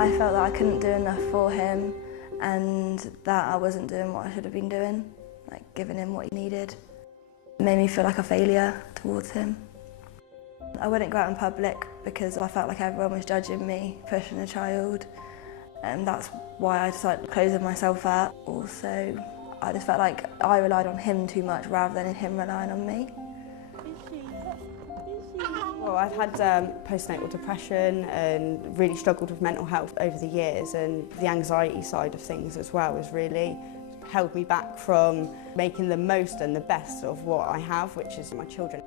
I felt that I couldn't do enough for him and that I wasn't doing what I should have been doing, like giving him what he needed. It made me feel like a failure towards him. I wouldn't go out in public because I felt like everyone was judging me, pushing a child, and that's why I decided closing myself out. Also, I just felt like I relied on him too much rather than him relying on me. Well, I've had postnatal depression and really struggled with mental health over the years, and the anxiety side of things as well has really held me back from making the most and the best of what I have, which is my children.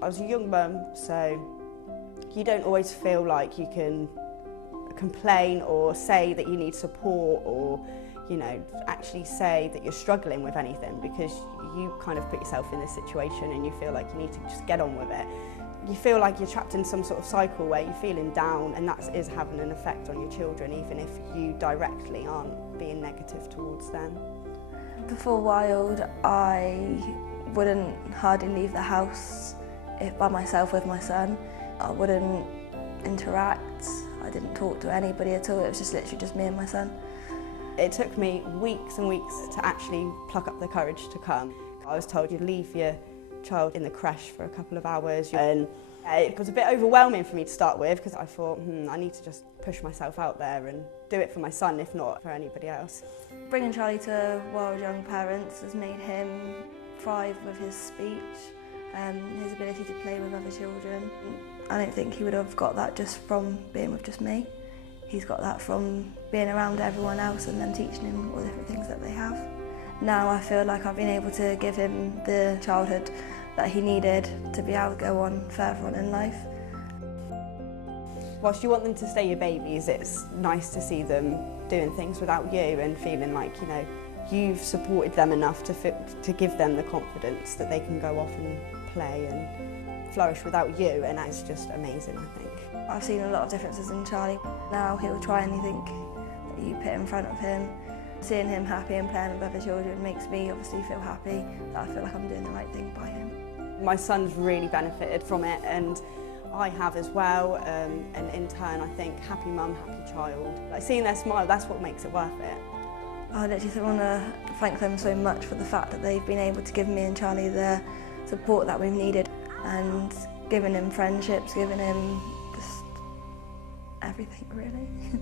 I was a young mum, so you don't always feel like you can complain or say that you need support or, you know, actually say that you're struggling with anything, because you kind of put yourself in this situation and you feel like you need to just get on with it. You feel like you're trapped in some sort of cycle where you're feeling down, and that is having an effect on your children, even if you directly aren't being negative towards them. Before Wild, I wouldn't hardly leave the house by myself with my son. I wouldn't interact, I didn't talk to anybody at all, it was just literally just me and my son. It took me weeks and weeks to actually pluck up the courage to come. I was told you'd leave your child in the creche for a couple of hours, and it was a bit overwhelming for me to start with, because I thought, I need to just push myself out there and do it for my son, if not for anybody else. Bringing Charlie to Wild Young Parents has made him thrive with his speech, his ability to play with other children. I don't think he would have got that just from being with just me. He's got that from being around everyone else and them teaching him all the different things that they have. Now I feel like I've been able to give him the childhood that he needed to be able to go on further on in life. Whilst you want them to stay your babies, it's nice to see them doing things without you and feeling like, you know, you've supported them enough to give them the confidence that they can go off and play and flourish without you, and that's just amazing, I think. I've seen a lot of differences in Charlie. Now he'll try anything that you put in front of him. Seeing him happy and playing with other children makes me obviously feel happy that I feel like I'm doing the right thing by him. My son's really benefited from it, and I have as well, and in turn I think happy mum, happy child. Like seeing their smile, that's what makes it worth it. I literally want to thank them so much for the fact that they've been able to give me and Charlie the support that we've needed, and giving him friendships, giving him just everything really.